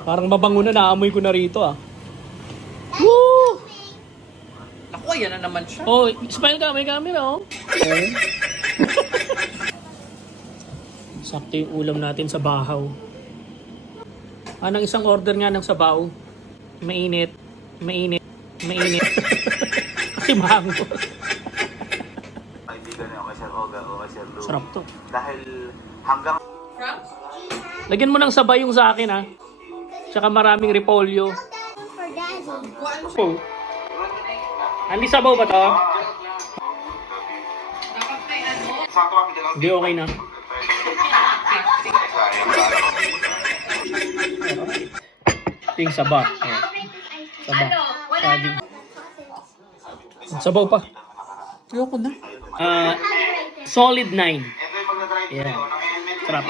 Parang mabango na, naamoy ko na rito ah. Woo! Naku, yan na naman siya. Oh, smile ka, may camera oh. Sakto yung ulam natin sa bahaw. Anong isang order nga ng sabaw? Mainit, mainit, mainit. Kasi mango. Kaibigan niyo kay Sir Oga o kay Sir Lou. Sarap to. Dahil hanggang Lagyan mo ng sabay yung sa akin ha. Tsaka maraming repolyo. For daddy. Oh. Andi sabaw ba to? Hindi, okay na. Ito yung saba. Oh. Saba. Saging. Sabaw pa. Ayoko na. Solid 9. Yeah. Sarap.